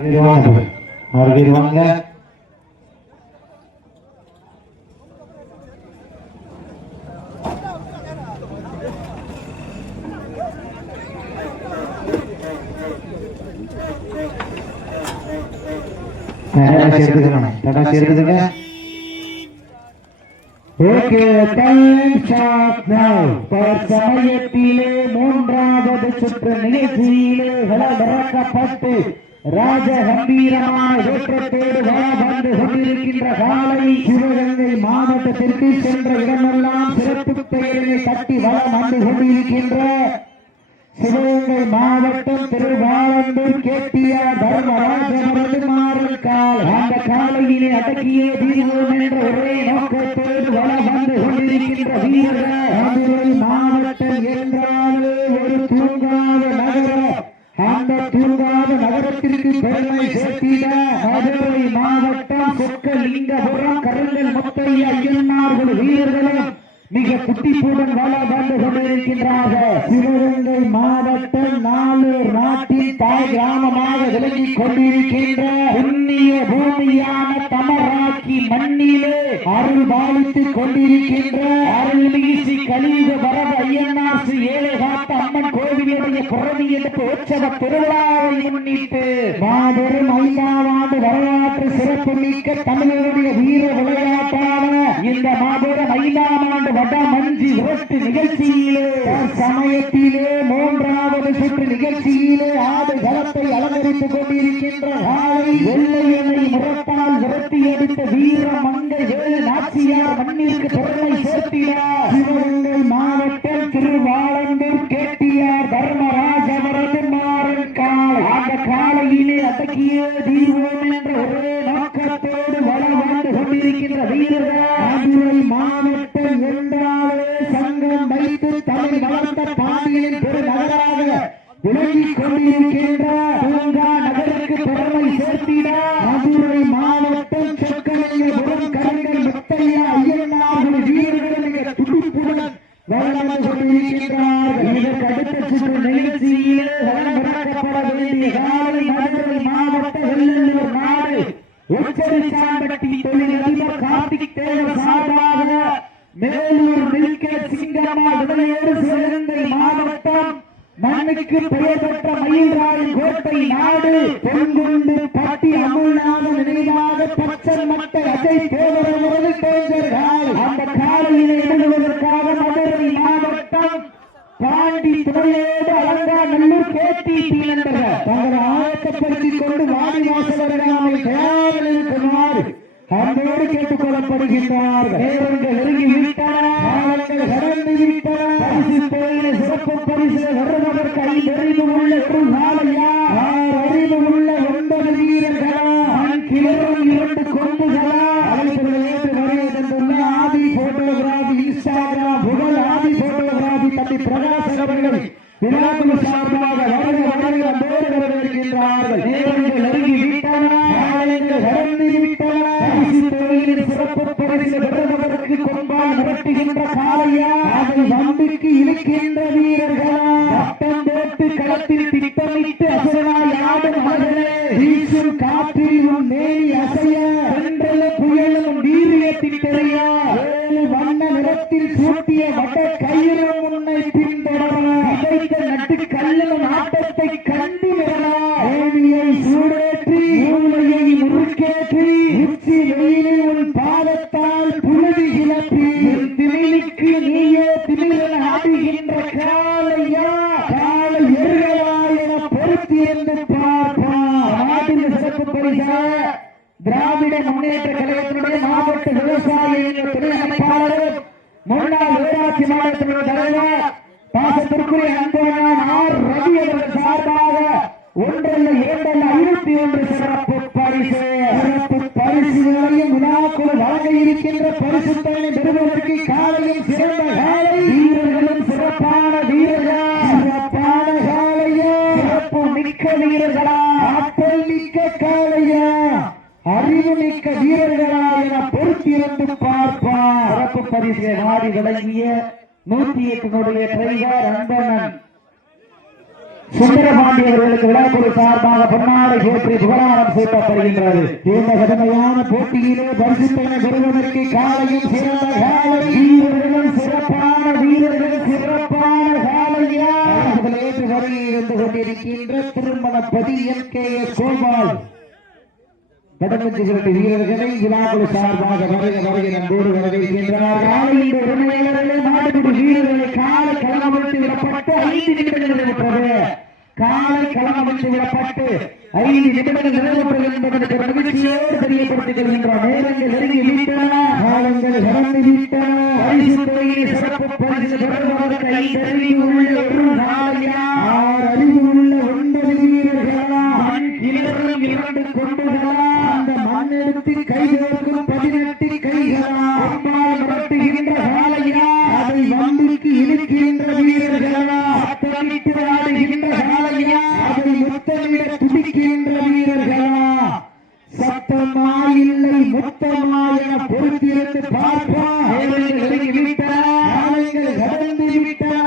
வருவாங்க. சேர்த்துக்கங்க. சமயத்திலே மூன்றாவது சுற்று நிகழ்ச்சியிலே விளம்பரப்பட்டு ராஜ கம்பீரமான ஏற்றத்தோடு வந்து கொண்டிருக்கின்ற காலை சிவகங்கை மாவட்டத்திற்கு சென்ற இடமெல்லாம் சிறப்பு பெயர்களை கட்டி வளம் வந்து கொண்டிருக்கின்ற சிவகங்கை மாவட்டம் திருவாளந்தூர் கேட்டியார் தர்மராஜனது மாறல் கால் அந்த காலையிலே அடக்கியே தீர்வோம் என்ற ஒரே நோக்கத்தோடு வளம் வந்து கொண்டிருக்கின்ற வீரர்கள் மாவட்டம் என்றாலே ஒரு தூங்காத நகரம். அந்த தூங்காத நகரத்திற்கு பெருமை சேர்த்திட மதுரை மாவட்டம் சொக்கலிங்கபுரம் கருங்கல் முத்தையா ஐயனார்கள் வீரர்களும் மிக துட்டிப்புடன் வளம் வந்து கொண்டிருக்கின்றார்கள். சிவகங்கை மாவட்டம் நாளூர் நாட்டின் தாய் கிராமமாக விளங்கிக் கொண்டிருக்கின்ற புண்ணிய பூமியான தமராக்கி மண்ணிலே அருள் பாலித்துக் கொண்டிருக்கின்ற அருள்மிகு ஸ்ரீ கலியுக வரத ஐயனார் ஸ்ரீ ஏழைகாத்த அம்மன் கோவிலுடைய புறவி எடுப்பு உற்சவ திருவிழாவை முன்னிட்டு மாபெரும் 5ஆம் ஆண்டு வரலாற்று சிறப்பு மிக்க தமிழருடைய வீர விளையாட்டான இந்த மாபெரும் 5ஆம் ஆண்டு வடமஞ்சி விரட்டு நிகழ்ச்சியிலே சமயத்திலே 3வது சுற்று நிகழ்ச்சியிலே ஆடு களத்தை அலங்கரித்துக் கொண்டிருக்கின்ற வெள்ளையனை முரட்டால் விரட்டி எடுத்த வீர மங்கை வேலு நாச்சியார் மண்ணிற்கு பெருமை சேர்த்தினார். சிவகங்கை மாவட்டம் திருவாளந்தூர் கேட்டியார் தர்மராஜ் அவரது மாறன் கால் அந்த காலையிலே அடக்கியே தீர்வோம் என்ற ஒரே நோக்கத்தோடு வளம் வந்து கொண்டிருக்கின்ற வீரர்கள் மாவட்டம் என்றாலே சங்கம் வைத்து தலை வளர்த்த பாண்டியன் பெருநகராக விளங்கிக் கொண்டிருக்கின்ற பூங்கா நகருக்கு பெருமை சேர்த்திட மதுரை மாவட்டம் சொக்கலிங்கபுரம் கருங்கல் முத்தையா ஐயனார்கள் வீரர்கள் மிக துடிப்புடன் வளம் வந்து கொண்டிருக்கின்றார்கள். இதற்கு அடுத்த சுற்று நிகழ்ச்சியிலே விளம்பரப்பட வேண்டிய காலை மதுரை மாவட்ட வெள்ளலூர் நாடு உச்சரிச்சாம்பட்டி தொழிலதிபர் கார்த்திக் தேவர் சார்பாக மேலூர் மில்கே சிங்கம்மா விடையோடு சிவகங்கை மாவட்டம் மண்ணுக்கு பெயர் பெற்ற மயில்ராயன் கோட்டை நாடு பொன்குண்டு பட்டி அமுல்நாதன் நினைவாக பச்சன் மட்டை அஜய் தேவர் அவரது தேர்தல்கள் அந்த காலையிலே எழுதுவதற்காக மதுரை மாவட்டம் பாண்டி துணையோடு அலங்காநல்லூர் கேடிபி நண்பர்கள் தங்களை ஆயத்தப்படுத்திக் கொண்டு வாடிவாசல் அருகாமையில் தயாரில் இருக்குமாறு அன்போடு கேட்டுக் கொள்ளப்படுகின்றார்கள். நேரங்கள் நெருங்கி விட்டன, காலங்கள் கடந்து விட்டன. பரிசு தொழிலை சிறப்பு பரிசு வருவதற்கு 5 அறிவு உள்ள ஒரு நாளையா 6 அறிவு உள்ள 9 வீரர்களா கிளறும் 2 கொம்புகளா அழைப்புகளை ஏற்று வருகை தந்துள்ள ஆதி போட்டோகிராபி இன்ஸ்டாகிராம் புகழ் ஆதி போட்டோகிராபி தம்பி பிரகாஷ் அவர்கள் விழாக்குழு சார்பாக வருகிற அன்போடு வரவேற்கின்றார்கள். நேரங்கள் நெருங்கி விட்டன, காலங்கள் கடந்து விட்டன. சிறப்பு பரிசு வருவதற்கு கொம்பால் மிரட்டுகின்ற காலையா அதை வம்பிக்கு இழுக்கின்ற வீரர்களா சட்டம் போட்டு களத்தில் திட்டமிட்டு அசராய் ஆடும் மகளே வீசும் காற்றில் உன் மேனி அசைய சென்றல புயலும் வீரியத்தின் தெரிய 7 வண்ண நிறத்தில் சூட்டிய வட கயிறும் உன்னை பின்தொடர இதைத்த நட்டு கல்லும் ஆட்டத்தை கண்டு விடலா தேவியை சூடேற்றி மூளையை முறுக்கேற்றி உச்சி வெயிலில் உன் பாதத்தால் புழுதி கிளப்பி திமிழுக்கு நீயே திமிழன் ஆடுகின்ற காலையா காலை எருகலா என பொருத்தி என்று பார்ப்பான். நாட்டின் சிறப்பு பரிசா திராவிட முன்னேற்ற கழகத்தினுடைய மாவட்ட விவசாய துணை அமைப்பாளர் முன்னாள் ஊராட்சி மாவட்டத்தினுடைய தலைவர் பாசத்திற்குரிய அன்பனான் ஆர் ரவி அவர்கள் சார்பாக 1 அல்ல 2 அல்ல 51 சிறப்பு பரிசு பரிசுகளையும் விழாக்குழு வழங்க இருக்கின்ற பரிசுத்தனை பெறுவதற்கு காலையும் சிறந்த காலை வீரர்களும் சிறப்பான வீரர்கள் சிறப்பான காலையா சிறப்பு மிக்க வீரர்களா ஆற்றல் மிக்க காலையா அறிவு மிக்க வீரர்களா என பொறுத்திருந்து பார்ப்பார். சிறப்பு பரிசை நாடி வழங்கிய 108 டிரைவர் அன்பனன் சுந்தரபாண்டி அவர்களுக்கு விழாக்குழு சார்பாக பொன்னாடை போற்றி புகழாரம் சூட்டப்படுகின்றது. இந்த கடுமையான போட்டியிலே பரிசுத்தனை பெறுவதற்கு காலையும் சிறந்த காலை வீரர்களும் சிறப்பான வீரர்கள் சிறப்பான காலையா ஏற்று வருகை இருந்து கொண்டிருக்கின்ற திருமணப்பதி எம்.கே.எஸ். கோபால் கடம்பஞ்சி வீரர்களை விழாக்குழு சார்பாக வருகை நம்போடு வரவேற்கின்றனர். காலையில் உரிமையாளர்களை மாடுபிடி வீரர்களை காலை களமமைத்து விடப்பட்டு 5 நிமிடங்கள் நிறைவுற்றது. காலை களமமைத்து விடப்பட்டு 5 நிமிடங்கள் நிறைவுற்றது என்பதற்கு மகிழ்ச்சியோடு தெரியப்படுத்திக் கொள்கின்றோம். நேரங்கள் நெருங்கி விட்டன, காலங்கள் கடந்து விட்டன. பரிசு தொகையை சிறப்பு பரிசு பெறுவதற்கு 5 அறிவு உள்ள ஒரு காலையா 6 அறிவு உள்ள 9 வீரர்களா கிளறும் 2 கொண்டுகளா அந்த மண்ணெடுத்து கைகளுக்கும் 18 கைகளா அம்மாள் மிரட்டுகின்ற காலையா அதை வண்டிக்கு இழுக்கின்ற வீரர்களா அத்தமிட்டு ஆடுகின்ற காலையா அதை முத்தமிட துடிக்கின்ற வீரர்களா சத்தமா இல்லை முத்தமா என பொறுத்திருந்து பார்ப்பா. காலங்கள் கடந்து விட்டன.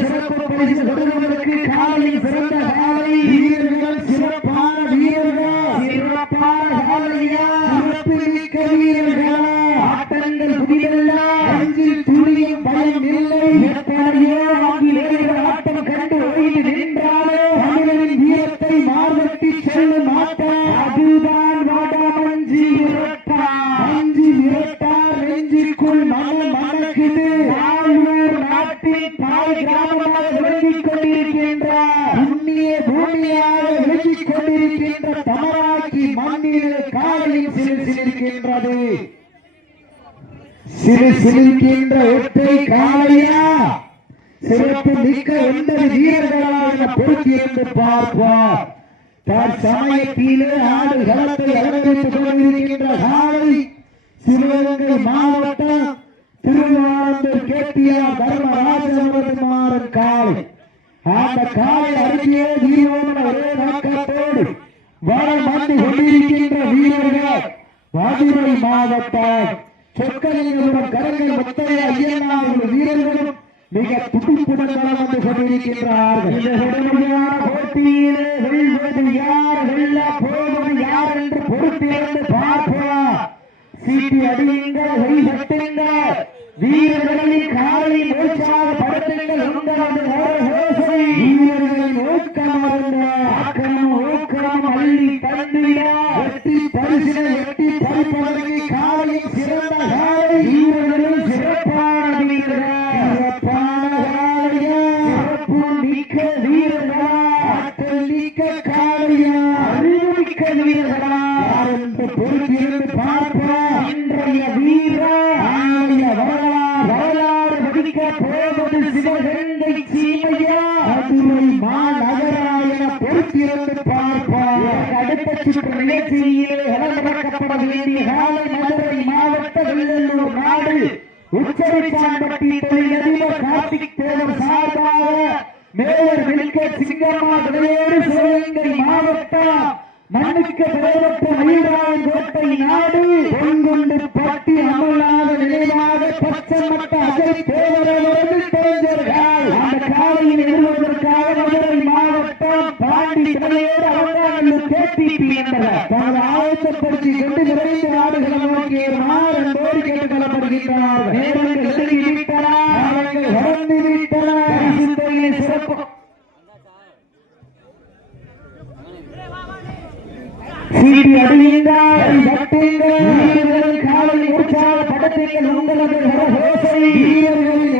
சிறப்பு பரிசு பெறுவதற்கு காலையில் சிறந்த காலை வீரர்கள் சிறப்பான வீரர்கள் சிறப்பான காலையா சிறப்பு மிக்க வீரர்களா ஆட்டங்கள் புதிதல்ல அஞ்சில் துளியும் பயம் இல்லை. எத்தனையோ ஆங்கிலேயர்கள் ஆட்டம் கண்டு ஓய்ந்து நின்றாலே தமிழரின் வீரத்தை மார்வட்டி செல்லும் மாட்டார். அதுதான் வடமஞ்சி விரட்டா மஞ்சி விரட்டா நெஞ்சிற்குள் மணக்குது. ஆளுநர் நாட்டின் தாய் கிராமமாக விளங்கிக் கொண்டிருக்கின்றார். புண்ணிய பூமியாக விளங்கிக் கொண்டிருக்கின்ற தமராக்கி மண்ணிலே காலையும் சிலிர்க்கின்றது. சிலிர்க்கின்ற ஒற்றை காலையா சிறப்பு மிக்க 9 வீரர்களா என பொறுத்திருந்து பார்ப்பார். தற்சமயத்திலே ஆடு களத்தை அலங்கரித்துக் கொண்டிருக்கின்ற காலை சிவகங்கை மாவட்டம் திருவாரூர் கேட்டியார் தர்மராஜமாறன் காலை. அந்த காலை அருகே வீரோடு ஒரே நோக்கத்தோடு வளம் வந்து கொண்டிருக்கின்ற வீரர்கள் மதுரை மாவட்டம் சொக்கலிங்கபுரம் கரங்கை முத்தையா ஐயனார் வீரர்களும் மிக துடிப்புடன் வளம் வந்து கொண்டிருக்கின்றார்கள். இந்த கடுமையான போட்டியிலே வெல்வது யார் வெல்ல போவது யார் என்று பொறுத்திருந்து பார்ப்போம். சீட்டி அடியுங்கள், கைதட்டுங்கள், வீரர்களின் காலையில் உற்சாகப்படுத்துங்கள். உங்களது ஓசை வீரர்களின் ஊக்கம் ஊக்கம் அள்ளி தந்திட எட்டி பரிசினை எட்டி பறிப்பதற்கு காலையில் சிறந்த காலை வீரர்களும் சிறப்பான வீரர்கள் சிறப்பான காலையா சிறப்பு மிக்க வீரர்களா ஆற்றல் மிக்க காலையா அறிவு மிக்க வீரர்களா என்று பொறுத்திருந்து பார்ப்போம். இன்றைய வீரா ஆலய வரலாறு வடிக்க போவது சிவகங்கை சீமையா மதுரை மாநகராயன பொறுத்திருந்து பார்ப்போம். அடுத்த சுற்று நிகழ்ச்சியிலே வளர்க்கப்பட வேண்டிய காலை மதுரை மாவட்ட வெள்ளலூர் நாடு உச்சரிச்சான்பட்டி தொழிலதிபர் கார்த்திக் தேவர் சார்பாக மேயர் வில்கேட் சிங்கம்மா விளையோடு சிவகங்கை மாவட்டம் மண்ணுக்கு பெயரற்ற மயூராயன் கோட்டை நாடு பொன்குண்டு பட்டி அமலாத நினைவாக பச்சமட்ட அஜய் தேவரவரது தெரிஞ்சர்கள் அந்த காலையில் எதிர்வதற்காக மதுரை மாவட்டம் பாண்டி தலையோடு அவங்காநல்லூர் கேபிபி என்பவர் தனது ஆயத்தப்படுத்தி கொண்டு நிறைந்த நாடுகளை நோக்கி மாறன்போடு கேட்டுக் கொள்ளப்படுகின்றார்கள். நேரங்கள் நெருங்கி விட்டன, காலங்கள் கடந்து விட்டன. பரிசுத்தொகையை சிறப்பு சீட்டி அடியுங்கள், தட்டுங்கள், வீரர்களின் காலை உற்சாகப்படுத்துங்கள். உங்களது ஓசை வீரர்களின்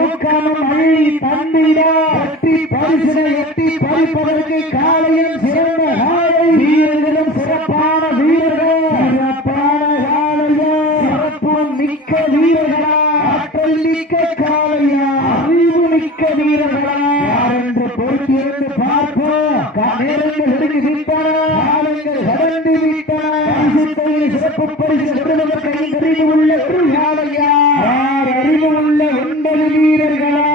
ஊக்கமும் அள்ளி தந்திட எட்டி பரிசினை எட்டி பறிப்பதற்கு காலையும் சிறந்த காலை வீரர்களும் சிறப்பான வீரர்கள் சிறப்பான காலையா சிறப்பு மிக்க வீரர்களா ஆற்றல் மிக்க காலையா அறிவு மிக்க வீரர்களா யார் என்று பொறுத்திருந்து பார்ப்போம். நேரங்கள் நெருங்கி விட்டன, காலங்கள் கடந்து விட்டன. சிறப்பு பரிசு பெறுவதற்கு அறிவு உள்ள ஒரு காலையா யார் அறிவு உள்ள 9 வீரர்களா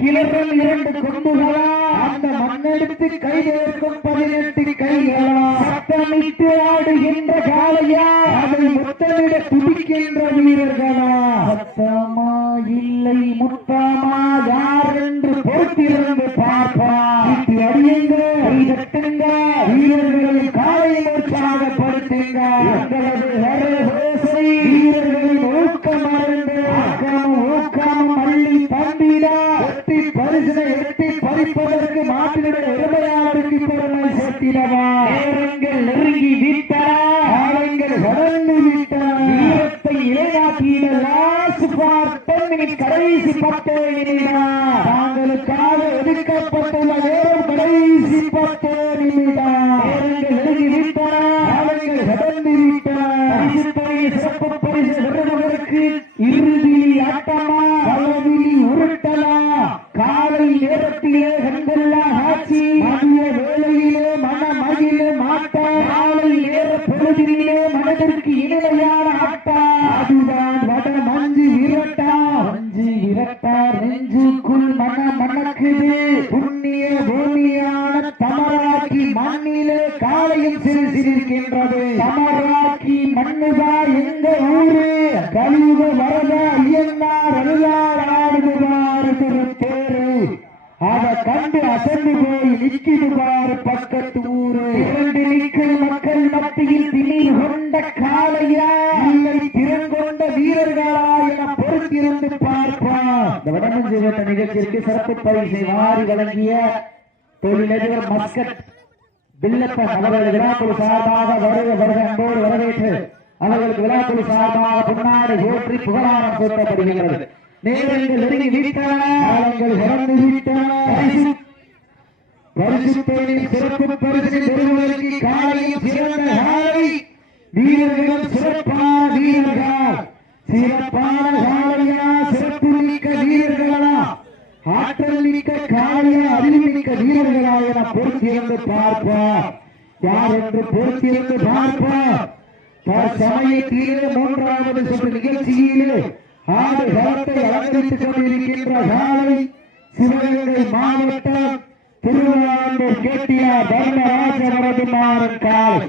கிளறும் 2 கொம்புகளா அந்த மண்ணெடுத்து எடுத்து கைதேர்க்கும் 18 கைகளா சத்தமிட்டு ஆடுகின்ற காளையா அதை முத்தமிட துடிக்கின்ற வீரர்களா சத்தமா இல்லை முத்தமா யார் என்று பொறுத்திருந்து பார்ப்பா அடியுங்க கைதட்டுங்க வீரர்களை காலை உற்சாகப்படுத்துங்க எங்களது வீரர்களின் ஊக்கம் அருந்து ஊக்கமும் அள்ளி தம்பிடா எட்டி பரிசனை எட்டி பறிப்பதற்கு மாட்டினுடைய உரிமையாளருக்கு பெருமை சேர்த்திடவா நேரங்கள் நெருங்கி விட்டன காலங்கள் கடந்து விட்டன வீரத்தை இலைநாட்டின லாஸ்ட் ஃபார் 10 மினிட் கடைசி 10 நிமிடம் தாங்களுக்காக ஒதுக்கப்பட்டுள்ள நேரம் கடைசி 10 நிமிடம் நேரங்கள் நெருங்கி விட்டன காலங்கள் கடந்து விட்டன சிறப்பு பரிசு பெறுவதற்கு இறுதி ஆட்டமா பலவிழி உருட்டலா காலை நேரத்திலே கண்கொள்ளா ஆட்சி மதிய வேளையிலே மனமகிழ மாட்டா காலை நேர பொழுதிலே மனதிற்கு இணையான ஆட்டா அதுதான் வட மஞ்சு விரட்டா நெஞ்சுக்குள் மனக்குது புண்ணிய பூமியான தமராக்கி மண்ணிலே காலையும் சிரிக்கின்றது தமராக்கி மண்ணுதா எங்க ஊரு கலியுக வரத ஐயன்னார் அருளார் ஆடுகிறார் திருத்தேரு அத கண்டு அசந்து போய் நிற்கிடுவார் பக்கத்து ஊரு 2 நிற்கும் மக்கள் மத்தியில் திணில் கொண்ட காளையா இல்லை திறங்கொண்ட வீரர்களா என பொறுத்திருந்து பார்ப்பா இந்த வடமஞ்சு வேட்ட நிகழ்ச்சிக்கு சிறப்பு பரிசை வாரி வழங்கிய தொழிலதிபர் மஸ்கட் பில்லப்பன் அவர்கள் விழாக்குழு சார்பாக வருக அன்போடு வரவேற்று அவர்களுக்கு விழாக்குழு சார்பாக பொன்னாடு போற்றி புகழாரம் சூட்டப்படுகிறது நேரங்கள் நெருங்கி விட்டன காலங்கள் கடந்து விட்டன பரிசுத்தேனின் சிறப்பு பரிசு பெறுவதற்கு காலையில் சிறந்த காலை வீரர்கள் சிறப்பான வீரர்கள் சிறப்பான காலையா சிறப்பு மிக்க வீரர்களா ஆற்றல் மிக்க காலையா அறிவுமிக்க வீரர்களா என பொறுத்திருந்து பார்ப்பா யார் என்று பொறுத்திருந்து பார்ப்பா சமயத்திலே 3வது சுற்று நிகழ்ச்சியிலே ஆடு களத்தை அலங்கரித்துக் கொண்டிருக்கின்ற காலை சிவகங்கை மாவட்டம் திருவாரூர் கேட்டியார் தர்மராஜவரது மாறன் காலை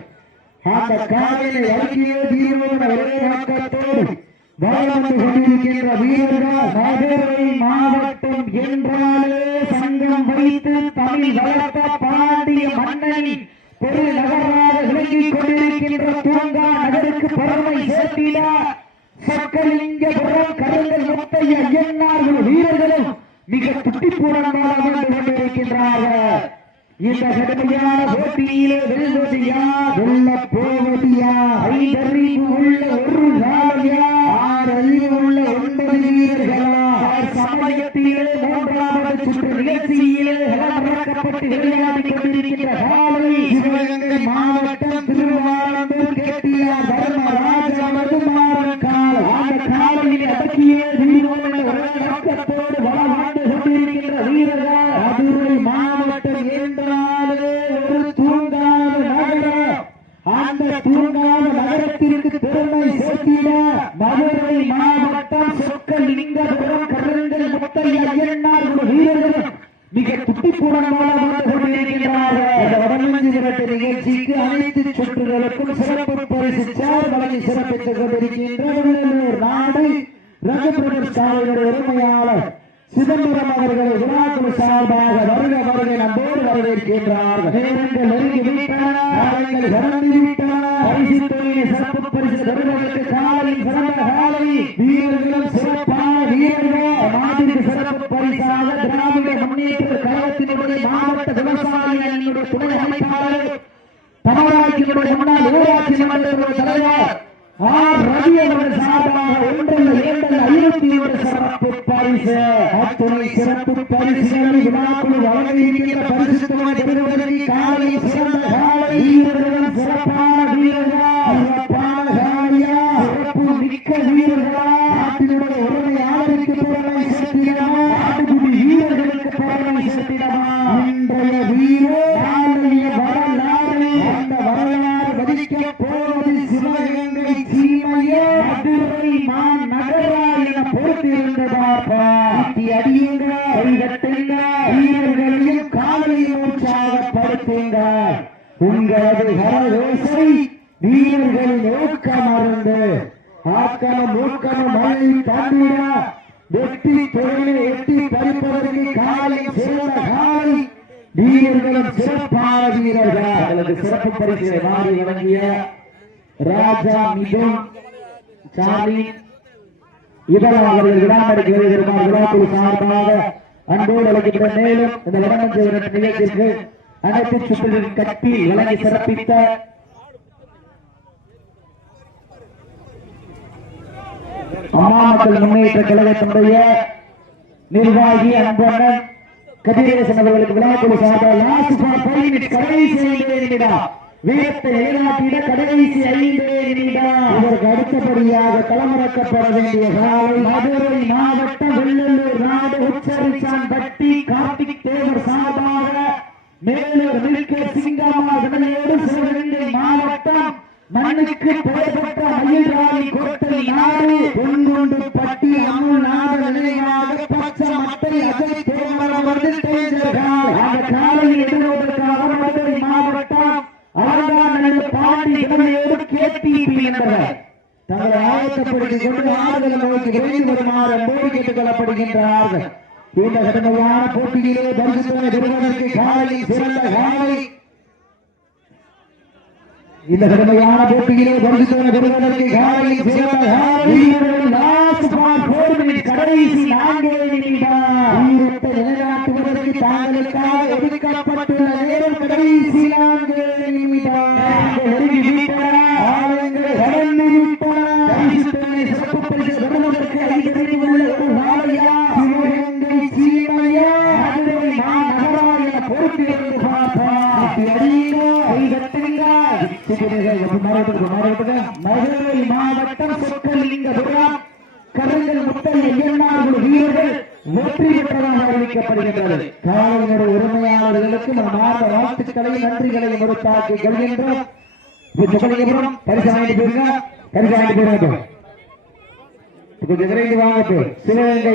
அந்த காலையை அழகிய தீர்மான ஒரே நோக்கத்தோடு வளர்ந்து கொண்டிருக்கின்ற வீரர்கள் மதுரை மாவட்டம் என்றாலே சங்கம் வைத்து தமிழ் வளர்த்த பாண்டிய மன்னனின் பெரு நகராக விளங்கிக் கொண்டிருக்கின்ற தூங்கா நகருக்கு பெருமை சேர்த்திட சொக்கலிங்கபுரம் கருங்கல் முத்தைய ஐயன்னார்கள் வீரர்களும் மிக துட்டிப்பூரமாக வந்து கொண்டிருக்கின்றார்கள் இந்த கடுமையான போட்டியிலே வெல்வதியா வெல்ல போவதியா 5 அறிவு உள்ள ஒரு காலையா 6 அறிவு உள்ள 9 வீரர்களா சமயத்திலே 3வது சுற்று நிகழ்ச்சியிலே களமிறக்கப்பட்டு விளையாடிக் கொண்டிருக்கின்ற காலை சிவகங்கை மாவட்டம் திருவாரூர் கேட்டியார் தர்மராஜ மதுமாறன் காலை அந்த காலையில் அடக்கிய வீரர்கள் ஒரே நோக்கத்தோடு வாழ்ந்து கொண்டிருக்கின்ற வீரர்கள் மதுரை மாவட்டம் என்றாலே ஒரு தூங்காத நகரம் அந்த தூங்காத நகரத்திற்கு பெருமை சேர்த்திட மதுரை மாவட்டம் சொக்கலிங்கபுரம் கருங்கல் முத்தைய ஐயன்னார்கள் வீரர்கள் மிக துட்டிப்பூரமாக வந்து கொண்டிருக்கிறார்கள் வடமஞ்சு விரட்டு நிகழ்ச்சிக்கு அனைத்து சுற்றுகளுக்கும் சிறப்பு பரிசு சேர் வழங்கி சிறப்பித்துக் கொண்டிருக்கின்ற நாடு ரகுபிரதர் சாலையுடைய உரிமையாளர் சிதம்பரம் அவர்களை விழாக்குழு சார்பாக வருக நம்போடு வரவேற்கின்றார்கள் நேரங்கள் நெருங்கி விட்டன காலங்கள் கடந்து விட்டன பரிசு தொழிலை சிறப்பு பரிசு பெறுவதற்கு காலையில் சிறந்த காலை வீரர்களும் சிறப்பான வீரர்கள் நாட்டிற்கு சிறப்பு பரிசாக திராவிட முன்னேற்ற கழகத்தினுடைய மாவட்ட விவசாய அணியினுடைய துணை அமைப்பாளர் தமிழாட்சியினுடைய முன்னாள் ஊராட்சி மன்றத்தினுடைய தலைவர் ரவி அவர்கள் சார்பாக 1 2 51 சிறப்பு பரிசு அத்துணை சிறப்பு பரிசுகளை விழாக்குழு வழங்கியிருக்கின்ற பரிசு தொகை பெறுவதற்கு காலையில் சிறந்த காலை வீரர்கள் சிறப்பான வீரர்கள் சிறப்பான காலையா சிறப்பு மிக்க வீரர்களா நாட்டினுடைய உரிமையாளருக்கு பெருமை சேர்த்திடமா நாட்டுக்குடி வீரர்களுக்கு பெருமை சேர்த்திடமா இன்றைய வீரர் நாளைய வரலாறு அந்த வரலாறு வதிக்க போவது சிவகங்கை சீமையே மதுரை மாநகரா என பொறுத்திருந்ததாப்பா அடியுங்க கைதட்டுங்க வீரர்களையும் காலையில் உற்சாக உங்களது கரவேசை வீரர்களின் ஊக்கமருந்து ஆக்கமும் ஊக்கமும் மழை தாண்டிட வெற்றி தொழிலை எட்டி பறிப்பதற்கு காலை சிறந்த காலை வீரர்களும் சிறப்பான வீரர்கள் சிறப்பு பரிசை மாறி வழங்கிய ராஜா மிதுன் சார்லி இதெல்லாம் அவர்கள் விடாமடிக்கு வருகிறார். விழாக்குழு சார்பாக அன்போடு அழைக்கப்பட்ட மேலும் இந்த வடமஞ்ச நிகழ்ச்சிக்கு அனைத்து சுற்றுகளின் கட்டி வழங்கி சிறப்பித்த அம்மா மக்கள் முன்னேற்ற கழகத்தினுடைய நிர்வாகி அன்பண்ணன் கதிரேசன் அவர்களுக்கு விழாக்குழு சார்பாக கடைசி நிமிடம் வீரத்தை நிலைநாட்டிட கடைசி 5 நிமிடம். இதற்கு அடுத்தபடியாக களமிறக்கப்பட வேண்டிய காலை மதுரை மாவட்டம் வெள்ளலூர் நாடு உச்சரிச்சான் பட்டி கார்த்திக் தேவர் சார்பாக மேலூர் மில்கே சிங்கம்மா வினையோடு சிவகங்கை மாவட்டம் மண்ணுக்கு பெயர் பெற்ற மயில்ராணி கோட்டை நாடு பொன்குண்டு பட்டி அமுல் நாடு நினைவாக பச்சை மட்டை அஜய் தேவர் அவர்கள் தேர்ந்தெடுத்தார். அந்த காலையில் எதிர்வதற்காக மதுரை மாவட்டம் அலங்காநல்லூர் பாண்டி வினையோடு கேடிபி என்பவர் தங்களை ஆயத்தப்படுத்திக் கொண்டு ஆறுதல் நோக்கி விரைந்து வருமாறு அன்போடு கேட்டுக் கொள்ளப்படுகின்றார்கள். இந்த கடுமையான போட்டியிலே பரிசுத்தனை பெறுவதற்கு காலை சிறந்த காலை இந்த கடுமையான போட்டியிலே பரிசுத்தனை பெறுவதற்கு காலை சிறந்த காலை கடைசி 4 நிமிடம் வீரத்தை நிலைநாட்டுவதற்கு தாங்களுக்காக ஒதுக்கப்பட்டுள்ள நேரம் கடைசி 4 நிமிடம். சிறப்பு பரிசு பெறுவதற்கு உள்ள ஒரு நாளையா சிவகங்கை சீமையா மதுரை நகராய பொறுப்பிலிருந்து மதுரை மாவட்டம் சொக்கலிங்கபுரம் கருங்கல் முத்தல் ஐயனார்கள் வீரர்கள் வெற்றி பெற்றதாக அறிவிக்கப்படுகின்றது. காலையினுடைய உரிமையாளர்களுக்கு நம் மாத வாழ்த்துக்களை நன்றிகளை முறைத்தாக்கி கொள்கின்றோம். சொக்கலிங்கபுரம் பரிசு வாங்கிட்டு போயிருங்க, பரிசு வாங்கிட்டு போயிருந்தோம். கொஞ்சம் விரைந்து வாங்கட்டும். சிவகங்கை